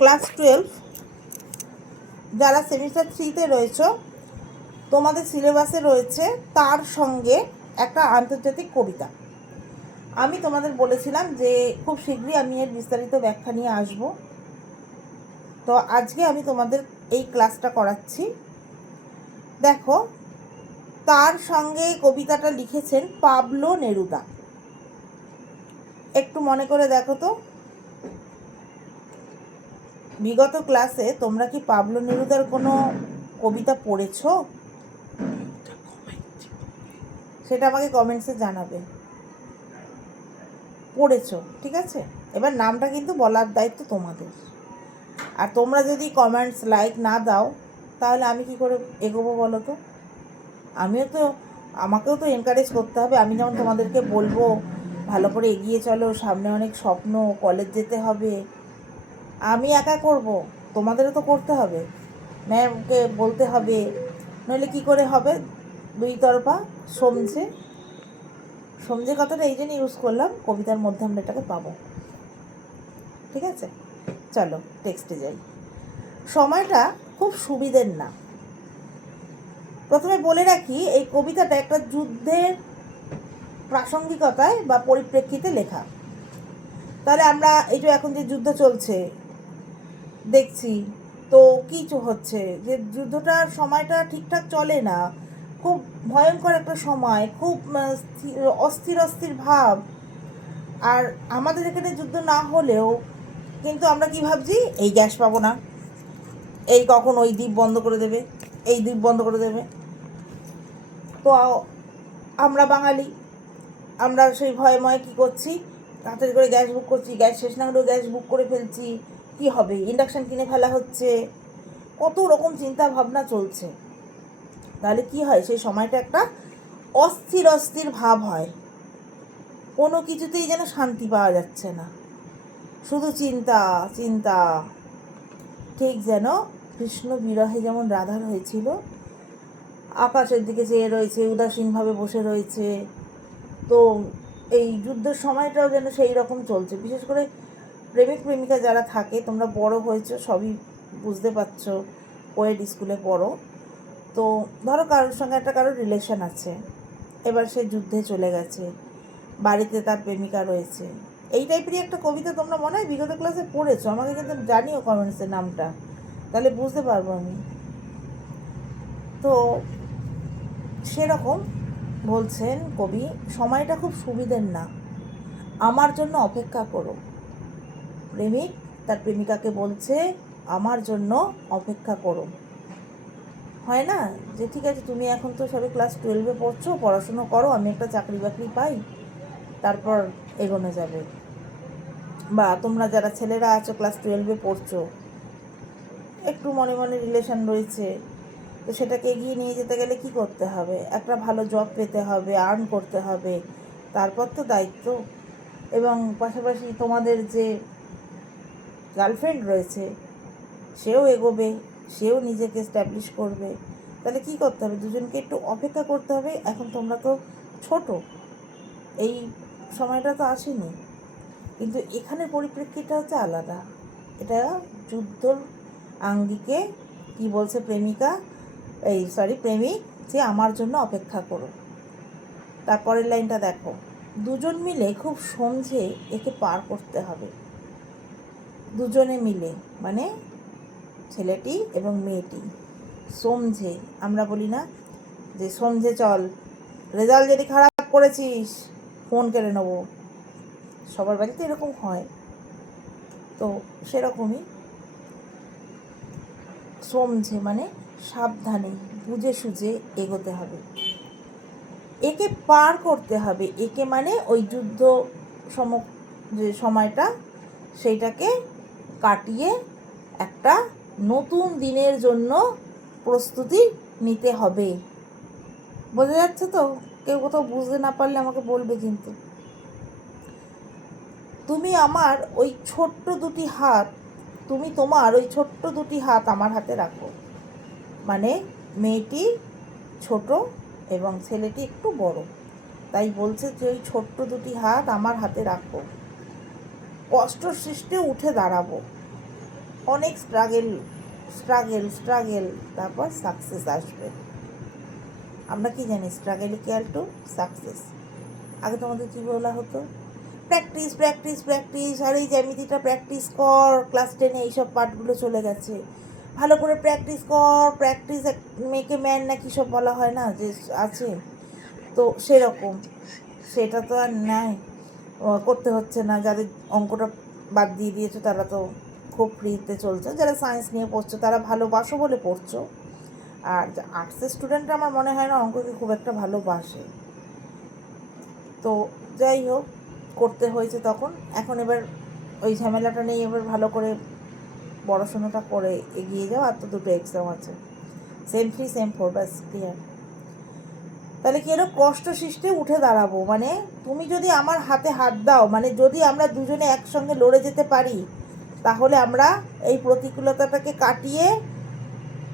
Class 12 যারা semester 3-তে রয়েছে, তোমাদের সিলেবাসে রয়েছে তার সঙ্গে একটা আন্তর্জাতিক কবিতা। আমি তোমাদের বলেছিলাম যে খুব শীঘ্রই আমি এর বিস্তারিত ব্যাখ্যা নিয়ে আসব। তো আজকে আমি তোমাদের এই ক্লাসটা করাচ্ছি। দেখো, তার সঙ্গে কবিতাটা লিখেছেন পাবলো নেরুদা। একটু মনে করে দেখো তো, বিগত ক্লাসে তোমরা কি পাবলো নেরুদার কোনো কবিতা পড়েছো? সেটা আমাকে কমেন্টসে জানাবে। পড়েছো, ঠিক আছে? এবার নামটা কিন্তু বলার দায়িত্ব তোমাদের। আর তোমরা যদি কমেন্টস লাইক না দাও তাহলে আমি কি করে এগোবো বলো তো? আমাকেও তো এনকারেজ করতে হবে। আমি যেমন তোমাদেরকে বলবো ভালো করে এগিয়ে চলো, সামনে অনেক স্বপ্ন, কলেজ যেতে হবে, আমি একা করব? তোমাদেরও তো করতে হবে, ম্যামকে বলতে হবে, নইলে কি করে হবে? দুই তরফা সমঝে সমঝে কথাটা এই জন্য ইউজ করলাম, কবিতার মধ্যে আমরা এটাকে পাবো। ঠিক আছে, চলো টেক্সটে যাই। সময়টা খুব সুবিধের না। প্রথমে বলে রাখি, এই কবিতাটা একটা যুদ্ধের প্রাসঙ্গিকতায় বা পরিপ্রেক্ষিতে লেখা। তাহলে আমরা এই যে এখন যে যুদ্ধ চলছে দেখছি, তো কী হচ্ছে যে যুদ্ধটার সময়টা ঠিকঠাক চলে না, খুব ভয়ঙ্কর একটা সময়, খুব অস্থির অস্থির ভাব। আর আমাদের এখানে যুদ্ধ না হলেও কিন্তু আমরা কি ভাবছি, এই গ্যাস পাবো না, এই কখন ওই দ্বীপ বন্ধ করে দেবে, এই দ্বীপ বন্ধ করে দেবে। তো আমরা বাঙালি, আমরা সেই ভয়ময় কী করছি, তাড়াতাড়ি করে গ্যাস বুক করছি, গ্যাস শেষ না হলেও গ্যাস বুক করে ফেলছি, কি হবে, ইন্ডাকশান কিনে ফেলা হচ্ছে, কত রকম চিন্তা ভাবনা চলছে। তাহলে কি হয়, সেই সময়টা একটা অস্থির অস্থির ভাব হয়, কোনো কিছুতেই যেন শান্তি পাওয়া যাচ্ছে না, শুধু চিন্তা চিন্তা। ঠিক যেন কৃষ্ণ বিরহে যেমন রাধার হয়েছিল, আকাশের দিকে চেয়ে রয়েছে, উদাসীনভাবে বসে রয়েছে। তো এই যুদ্ধের সময়টাও যেন সেই রকম চলছে। বিশেষ করে প্রেমিক প্রেমিকা যারা থাকে, তোমরা বড় হয়েছো, সবই বুঝতে পারছো, কোয়েড স্কুলে পড়ো। তো ধরো কারোর সঙ্গে একটা কারোর রিলেশন আছে, এবার সে যুদ্ধে চলে গেছে, বাড়িতে তার প্রেমিকা রয়েছে। এই টাইপেরই একটা কবিতা তোমরা মনে হয় বিগত ক্লাসে পড়েছো, আমাকে কিন্তু জানিও কমেন্টসে নামটা, তাহলে বুঝতে পারবো আমি। তো সেরকম বলছেন কবি, সময়টা খুব সুবিধের না, আমার জন্য অপেক্ষা করো। প্রেমিক তার প্রেমিকাকে বলছে, আমার জন্য অপেক্ষা করো। হয় না যে ঠিক আছে, তুমি এখন তো সবে ক্লাস 12-এ পড়ছো, পড়াশুনো করো, আমি একটা চাকরি বাকরি পাই, তারপর এগোনো যাবে। বা তোমরা যারা ছেলেরা আছো, ক্লাস 12-এ পড়ছো, একটু মনে মনে রিলেশন রয়েছে, তো সেটাকে এগিয়ে নিয়ে যেতে গেলে কি করতে হবে, একটা ভালো জব পেতে হবে, আর্ন করতে হবে, তারপর তো দায়িত্ব। এবং পাশাপাশি তোমাদের যে গার্লফ্রেন্ড রয়েছে, সেও এগোবে, সেও নিজেকে এস্টাবলিশ করবে। তাহলে কি করতে হবে, দুজনকে একটু অপেক্ষা করতে হবে। এখন তোমরা তো ছোট, এই সময়টা তো আসেনি, কিন্তু এখানে পরিপ্রেক্ষিতটা হচ্ছে আলাদা। এটা যুদ্ধর আঙ্গিকে কি বলছে প্রেমিক, যে আমার জন্য অপেক্ষা করো। তারপরের লাইনটা দেখো, দুজন মিলে খুব সমঝে একে পার করতে হবে। দুজনে মিলে মানে ছেলেটি এবং মেয়েটি, সমঝে। আমরা বলি না যে সমঝে চল, রেজাল্ট যদি খারাপ করেছিস ফোন কেড়ে নেবো, সবার বাড়িতে এরকম হয়। তো সেরকমই সমঝে মানে সাবধানে, বুঝে সুঝে এগোতে হবে, একে পার করতে হবে। একে মানে ওই যুদ্ধ যে সময়টা, সেইটাকে কাটিয়ে একটা নতুন দিনের জন্য প্রস্তুতি নিতে হবে। বোঝা যাচ্ছে তো? কেউ কোথাও বুঝতে না পারলে আমাকে বলবে কিন্তু। তুমি আমার ওই ছোট্ট দুটি হাত, তুমি তোমার ওই ছোট্ট দুটি হাত আমার হাতে রাখো। মানে মেয়েটি ছোট এবং ছেলেটি একটু বড়, তাই বলছে যে ওই ছোট্ট দুটি হাত আমার হাতে রাখো, কষ্ট সৃষ্টে উঠে দাঁড়াবো। অনেক স্ট্রাগেল স্ট্রাগেল স্ট্রাগেল, তারপর সাকসেস আসবে। আমরা কি জানি স্ট্রাগেল ইকুয়াল টু সাকসেস। আগে তোমাদের কী বলা হতো, প্র্যাকটিস প্র্যাকটিস প্র্যাকটিস, আর এই জ্যামিতিটা প্র্যাকটিস কর, ক্লাস 10-এ এইসব পার্টগুলো চলে গেছে। ভালো করে প্র্যাকটিস কর, প্র্যাকটিস মেকে ম্যান না কী সব বলা হয় না যে আছে, তো সেরকম সেটা তো আর নাই, করতে হচ্ছে না। যাদের অঙ্কটা বাদ দিয়ে দিয়েছো তারা তো খুব ফ্রিতে চলছে, যারা সায়েন্স নিয়ে পড়ছো তারা ভালোবাসো বলে পড়ছো, আর আর্টসের স্টুডেন্টরা আমার মনে হয় না অঙ্ককে খুব একটা ভালোবাসে। তো যাই হোক, করতে হয়েছে তখন, এখন এবার ওই ঝামেলাটা নেই, এবার ভালো করে পড়াশোনাটা করে এগিয়ে যাও। আর তো দুটো এক্সাম আছে, সেম 3 সেম 4, ব্যাস ক্লিয়ার। তাহলে কি এরকম কষ্ট সৃষ্টে উঠে দাঁড়াবো, মানে তুমি যদি আমার হাতে হাত দাও, মানে যদি আমরা দুজনে একসঙ্গে লড়ে যেতে পারি, তাহলে আমরা এই প্রতিকূলতাটাকে কাটিয়ে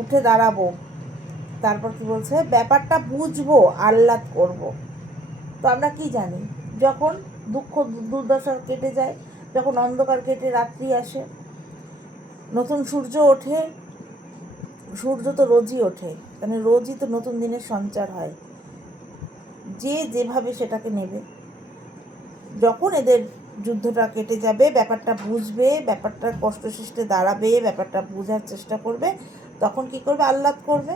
উঠে দাঁড়াবো। তারপর কি বলছে, ব্যাপারটা বুঝবো, আহ্লাদ করব। তো আমরা কি জানি, যখন দুঃখ দুর্দশা কেটে যায়, যখন অন্ধকার কেটে রাত্রি আসে, নতুন সূর্য ওঠে, সূর্য তো রোজই ওঠে, মানে রোজই তো নতুন দিনের সঞ্চার হয়, যে যেভাবে সেটাকে নেবে। যখন এদের যুদ্ধটা কেটে যাবে, ব্যাপারটা বুঝবে, ব্যাপারটা কষ্ট সৃষ্টে দাঁড়াবে, ব্যাপারটা বোঝার চেষ্টা করবে, তখন কি করবে, আহ্লাদ করবে।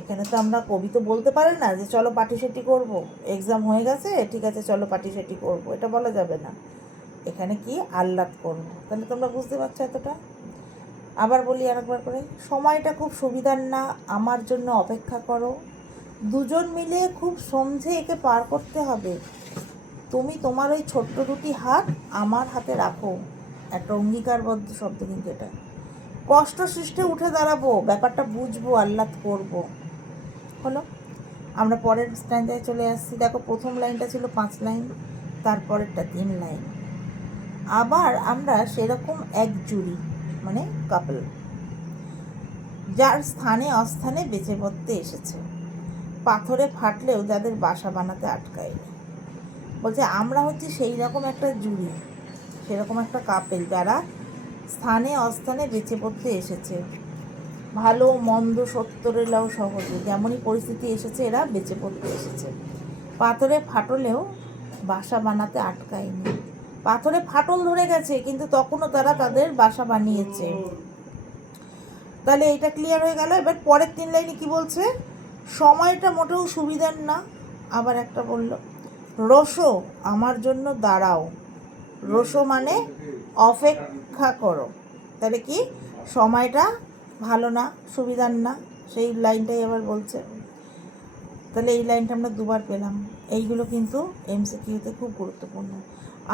এখানে তো আমরা কবি তো বলতে পারে না যে চলো পাটিসাটি করবো, এক্সাম হয়ে গেছে ঠিক আছে চলো পাটিসাটি করবো, এটা বলা যাবে না। এখানে কি আহ্লাদ করবো। তাহলে তোমরা বুঝতে পারছো এতটা। আবার বলি আরেকবার করে, সময়টা খুব সুবিধার না, আমার জন্য অপেক্ষা করো, দুজন মিলে খুব সমঝে একে পার করতে হবে। তুমি তোমার ওই ছোট্ট দুটি হাত আমার হাতে রাখো, একটা অঙ্গীকারবদ্ধ শব্দ কিন্তু এটা। কষ্ট সৃষ্টে উঠে দাঁড়াবো, ব্যাপারটা বুঝবো, আহ্লাদ করবো। হলো, আমরা পরের স্ট্যান্ডায় চলে আসছি। দেখো প্রথম লাইনটা ছিল 5 লাইন, তারপরেরটা 3 লাইন। আবার আমরা সেরকম এক জুড়ি, মানে কাপল, যার স্থানে অস্থানে বেঁচে পড়তে এসেছে, পাথরে ফাটলেও যাদের বাসা বানাতে আটকায়নি। বলছে আমরা হচ্ছে সেই রকম একটা জুড়ি, সেরকম একটা কাপেল, যারা স্থানে অস্থানে বেঁচে পড়তে এসেছে, ভালো মন্দ সত্যরেলাও সহজে, যেমনই পরিস্থিতি এসেছে এরা বেঁচে পড়তে এসেছে। পাথরে ফাটলেও বাসা বানাতে আটকায়নি। পাথরে ফাটল ধরে গেছে কিন্তু তখনও তারা তাদের বাসা বানিয়েছে। তাহলে এটা ক্লিয়ার হয়ে গেল। এবার পরের 3 লাইনে কি বলছে, সময়টা মোটেও সুবিধার না। আবার একটা বলল, রোসো আমার জন্য দাঁড়াও। রোসো মানে অপেক্ষা করো। তাহলে কি সময়টা ভালো না, সুবিধার না, সেই লাইনটাই আবার বলছে। তাহলে এই লাইনটা আমরা দুবার পেলাম। এইগুলো কিন্তু এমসিকিউতে খুব গুরুত্বপূর্ণ।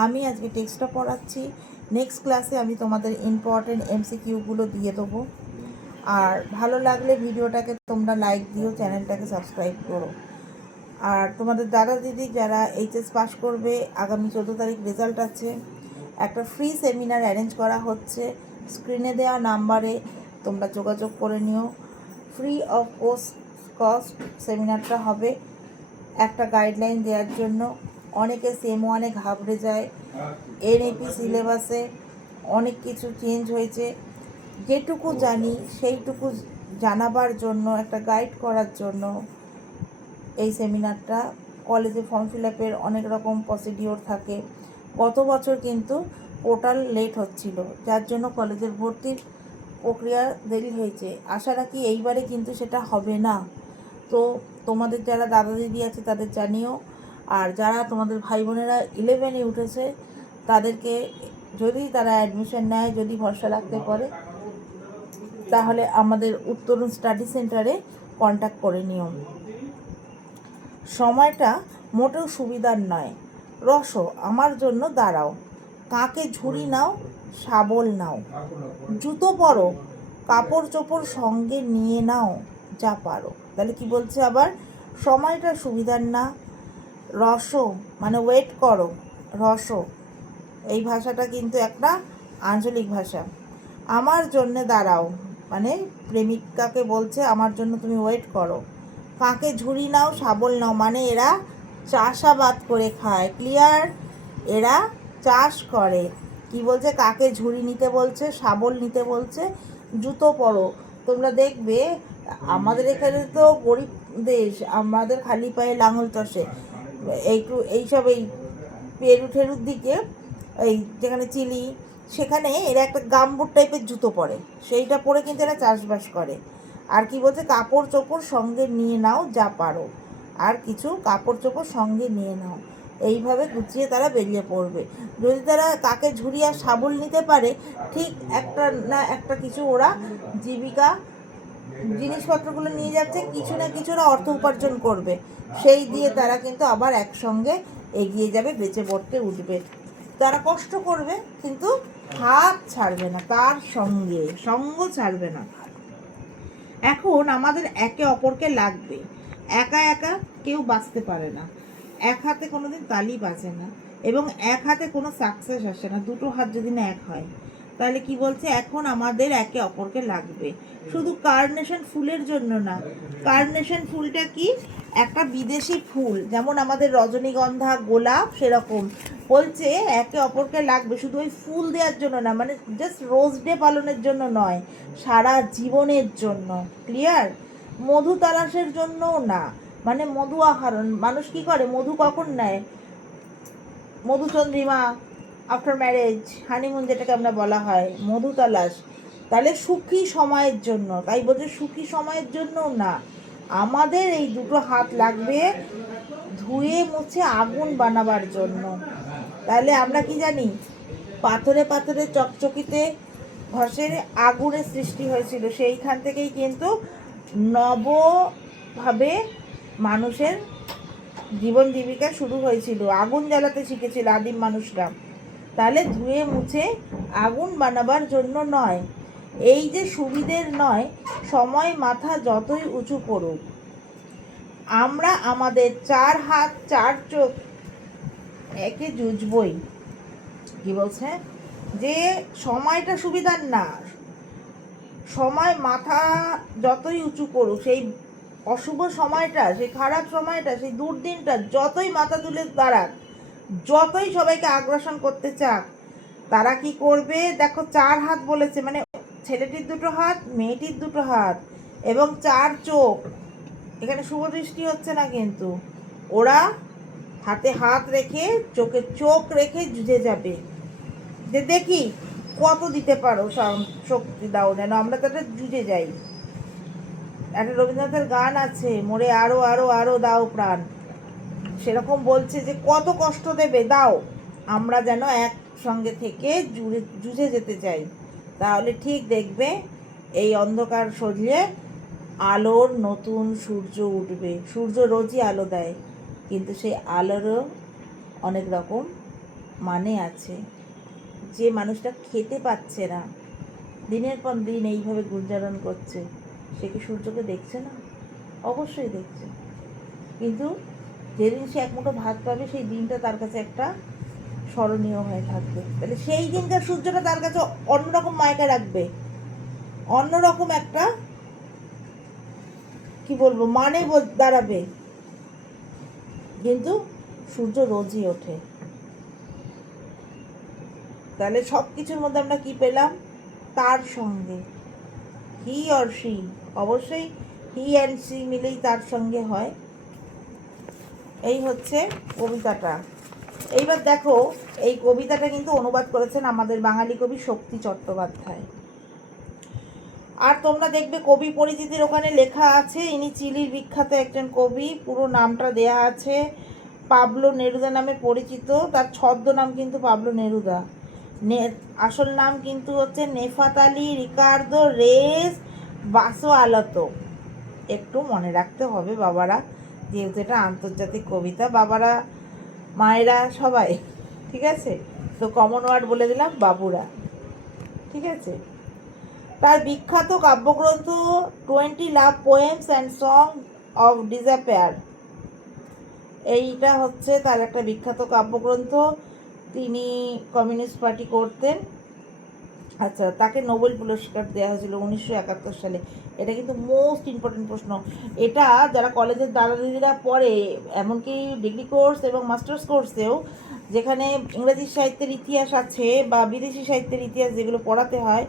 আমি আজকে টেক্সটটা পড়াচ্ছি, নেক্সট ক্লাসে আমি তোমাদের ইম্পর্টেন্ট এমসিকিউগুলো দিয়ে দেবো। আর ভালো লাগলে ভিডিওটাকে তোমরা লাইক দিও, চ্যানেলটাকে সাবস্ক্রাইব করো। আর তোমাদের দাদা দিদি যারা এইচএস পাস করবে, আগামী 14 তারিখ রেজাল্ট আছে, একটা ফ্রি সেমিনার অ্যারেঞ্জ করা হচ্ছে। স্ক্রিনে দেওয়া নাম্বারে তোমরা যোগাযোগ করে নিও। ফ্রি অফ কস্ট সেমিনারটা হবে একটা গাইডলাইন দেওয়ার জন্য। অনেকে সেম 1-এ ঘাবড়ে যায়, এনএপি সিলেবাসে অনেক কিছু চেঞ্জ হয়েছে, যেটুকু জানি সেইটুকু জানাবার জন্য, একটা গাইড করার জন্য এই সেমিনারটা। কলেজে ফর্ম ফিল আপের অনেক রকম প্রসিডিওর থাকে। গত বছর কিন্তু পোর্টাল লেট হচ্ছিল, যার জন্য কলেজের ভর্তির প্রক্রিয়া দেরি হয়েছে। আশা রাখি এইবারে কিন্তু সেটা হবে না। তো তোমাদের যারা দাদা দিদি আছে তাদের জানিও। আর যারা তোমাদের ভাই বোনেরা 11-এ উঠেছে তাদেরকে, যদি তারা অ্যাডমিশন নেয়, যদি ভরসা রাখতে পারে, তাহলে আমাদের উত্তরণ স্টাডি সেন্টারে কন্ট্যাক্ট করে নিও। সময়টা মোটেও সুবিধার নয়, রসো আমার জন্য দাঁড়াও, কাকে ঝুড়ি নাও, শাবল নাও, জুতো পরো, কাপড় চোপড় সঙ্গে নিয়ে নাও যা পারো। তাহলে কি বলছে আবার, সময়টা সুবিধার না, রসো মানে ওয়েট করো, রসো এই ভাষাটা কিন্তু একটা আঞ্চলিক ভাষা। আমার জন্যে দাঁড়াও মানে প্রেমিকাকে বলছে আমার জন্য তুমি ওয়েট করো। কাকে ঝুড়ি নাও, শাবল নাও, মানে এরা চাষাবাদ করে খায়, ক্লিয়ার, এরা চাষ করে। কি বলছে, কাকে ঝুড়ি নিতে বলছে, শাবল নিতে বলছে, জুতো পরো। তোমরা দেখবে আমাদের এখানে তো গরিব দেশ, আমাদের খালি পায়ে লাঙল চষে। এইসব এই পেরু ঠেরুর দিকে, এই যেখানে চিলি, সেখানে এরা একটা গামবুট টাইপের জুতো পরে, সেইটা পরে কিন্তু এরা চাষবাস করে। আর কি বলছে, কাপড় চোপড় সঙ্গে নিয়ে নাও যা পারো, আর কিছু কাপড় চোপড় সঙ্গে নিয়ে নাও। এইভাবে গুছিয়ে তারা বেরিয়ে পড়বে। যদি তারা কাকে ঝুড়ি আর শাবল নিতে পারে, ঠিক একটা না একটা কিছু ওরা জীবিকা, জিনিসপত্রগুলো নিয়ে যাচ্ছে, কিছু না কিছু ওরা অর্থ উপার্জন করবে, সেই দিয়ে তারা কিন্তু আবার একসঙ্গে এগিয়ে যাবে, বেঁচে পড়তে উঠবে। তারা কষ্ট করবে কিন্তু হাত ছাড়বে না, তার সঙ্গে সঙ্গ ছাড়বে না। এখন আমাদের একে অপরকে লাগবে। একা একা কেউ বাঁচতে পারে না, এক হাতে কোনোদিন তালি বাজে না, এবং এক হাতে কোনো সাকসেস আসে না, দুটো হাত যদি না এক হয়। তাহলে কি বলছে, এখন আমাদের একে অপরকে লাগবে। শুধু কার্নেশন ফুলের জন্য না। কার্নেশন ফুলটা কি, একটা বিদেশি ফুল, যেমন আমাদের রজনীগন্ধা, গোলাপ, সেরকম বলছে একে অপরকে লাগবে। শুধু ওই ফুল দেওয়ার জন্য না, মানে জাস্ট রোজ ডে পালনের জন্য নয়, সারা জীবনের জন্য। ক্লিয়ার? মধু তালাশের জন্যও না, মানে মধু আহরণ, মানুষ কি করে, মধু কখন নেয়, মধুচন্দ্রিমা, আফটার ম্যারেজ, হানিমুন যেটাকে আমরা বলা হয়, মধু তালাশ। তাহলে সুখী সময়ের জন্য, তাই বলছে সুখী সময়ের জন্যও না, আমাদের এই দুটো হাত লাগবে ধুয়ে মুছে আগুন বানাবার জন্য। তাহলে আমরা কি জানি, পাথরে পাথরে চকচকিতে ঘষের আগুনের সৃষ্টি হয়েছিল, সেইখান থেকেই কিন্তু নবভাবে মানুষের জীবন জীবিকা শুরু হয়েছিল, আগুন জ্বালাতে শিখেছিল আদিম মানুষরা। তাহলে ধুয়ে মুছে আগুন বানাবার জন্য নয়, এই যে সুবিধের নয়, সময় মাথা যতই উঁচু করুক, আমরা আমাদের চার হাত চার চোখ একে জুজবই। কি বলছে, যে সময়টা সুবিধার না, সময় মাথা যতই উঁচু করুক, সেই অশুভ সময়টা, সেই খারাপ সময়টা, সেই দুর্দিনটা যতই মাথা তুলে দাঁড়াক, যতই সবাইকে আগ্রাসন করতে চাক, তারা কি করবে, দেখো চার হাত বলেছে, মানে ছেলেটির দুটো হাত, মেয়েটির দুটো হাত, এবং চার চোখ। এখানে শুভ দৃষ্টি হচ্ছে না, কিন্তু ওরা হাতে হাত রেখে চোখে চোখ রেখে যুঝে যাবে, যে দেখি কত দিতে পারো, শক্তি দাও, যেন আমরা তাদের যুঝে যাই। একটা রবীন্দ্রনাথের গান আছে, মোরে আরো আরো আরো দাও প্রাণ, সেরকম বলছে যে কত কষ্ট দেবে দাও, আমরা যেন একসঙ্গে থেকে যুঝে যেতে চাই। তাহলে ঠিক দেখবে এই অন্ধকার সরিয়ে আলোর নতুন সূর্য উঠবে। সূর্য রোজই আলো দেয়, কিন্তু সেই আলোরও অনেক রকম মানে আছে। যে মানুষটা খেতে পাচ্ছে না, দিনের পর দিন এইভাবে গুঞ্জরণ করছে, সে কি সূর্যকে দেখছে না? অবশ্যই দেখছে, কিন্তু যেদিন সে এক মুঠো ভাত পাবে, সেই দিনটা তার কাছে একটা স্মরণীয় হয়ে থাকবে। তাহলে সেই দিনকার সূর্যটা তার কাছে অন্যরকম মায়কা রাখবে, অন্যরকম একটা কি বলবো মানে দাঁড়াবে। কিন্তু সূর্য রোজই ওঠে। তাহলে সব কিছুর মধ্যে আমরা কি পেলাম, তার সঙ্গে, হি অর সি, অবশ্যই হি অ্যান্ড সি মিলেই তার সঙ্গে হয়। এই হচ্ছে কবিতাটা। এইবার দেখো, এই কবিতাটা কিন্তু অনুবাদ করেছেন আমাদের বাঙালি কবি শক্তি চট্টোপাধ্যায়। আর তোমরা দেখবে কবি পরিচিতির ওখানে লেখা আছে, ইনি চিলির বিখ্যাত একজন কবি, পুরো নামটা দেয়া আছে, পাবলো নেরুদা নামে পরিচিত। তার ছদ্মনাম কিন্তু পাবলো নেরুদা, আসল নাম কিন্তু হচ্ছে নেফাতালি রিকার্দো রেস বাসো আলতো। একটু মনে রাখতে হবে বাবারা, যেহেতু এটা আন্তর্জাতিক কবিতা, বাবারা মায়েরা সবাই, ঠিক আছে? তো কমন ওয়ার্ড বলে দিলাম, বাবুরা, ঠিক আছে? তার বিখ্যাত কাব্যগ্রন্থ 20 love poems and song of disappear, এইটা হচ্ছে তার একটা বিখ্যাত কাব্যগ্রন্থ। তিনি কমিউনিস্ট পার্টি করতেন। আচ্ছা, তাকে নোবেল পুরস্কার দেওয়া হয়েছিল 1971 সালে। এটা কিন্তু মোস্ট ইম্পর্টেন্ট প্রশ্ন। এটা যারা কলেজের দাদা দিদিরা পড়ে, এমনকি ডিগ্রি কোর্স এবং মাস্টার্স কোর্সেও যেখানে ইংরেজি সাহিত্যের ইতিহাস আছে বা বিদেশি সাহিত্যের ইতিহাস যেগুলো পড়াতে হয়,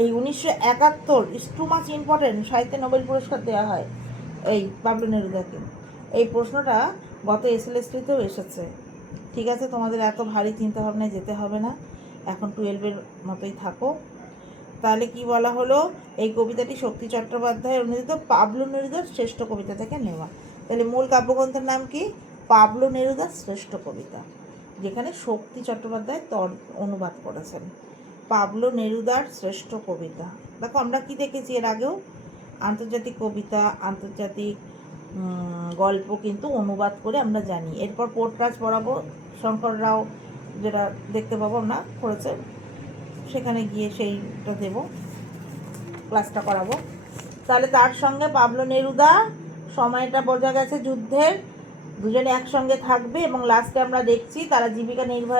এই 1971 ইজ টু মাচ ইম্পর্টেন্ট, সাহিত্যে নোবেল পুরস্কার দেওয়া হয় এই পাবলো নেরুদাকে। এই প্রশ্নটা গত এসএলএসটিতেও এসেছে। ঠিক আছে, তোমাদের এত ভারী চিন্তাভাবনায় যেতে হবে না, এখন 12-এর মতোই থাকো। তাহলে কি বলা হলো, এই কবিতাটি শক্তি চট্টোপাধ্যায়ের অনুদিত পাবলো নেরুদার শ্রেষ্ঠ কবিতা থেকে নেওয়া। তাহলে মূল কাব্যগ্রন্থের নাম কি? পাবলো নেরুদার শ্রেষ্ঠ কবিতা, যেখানে শক্তি চট্টোপাধ্যায় অনুবাদ করেছেন। পাবলো নেরুদার শ্রেষ্ঠ কবিতা। দেখো আমরা কি দেখেছি এর আগেও, আন্তর্জাতিক কবিতা, আন্তর্জাতিক গল্প কিন্তু অনুবাদ করে আমরা জানি। এরপর পোর্টরাজ পড়াবো, শঙ্কর রাও যেটা দেখতে পাবো আমরা করেছে, সেখানে গিয়ে সেইটা দেব, ক্লাসটা করাবো। তাহলে তার সঙ্গে পাবলো নেরুদা, সময়টা বোঝা গেছে যুদ্ধের, দুজনে একসঙ্গে থাকবে এবং লাস্টে আমরা দেখছি তারা জীবিকা নির্বাহ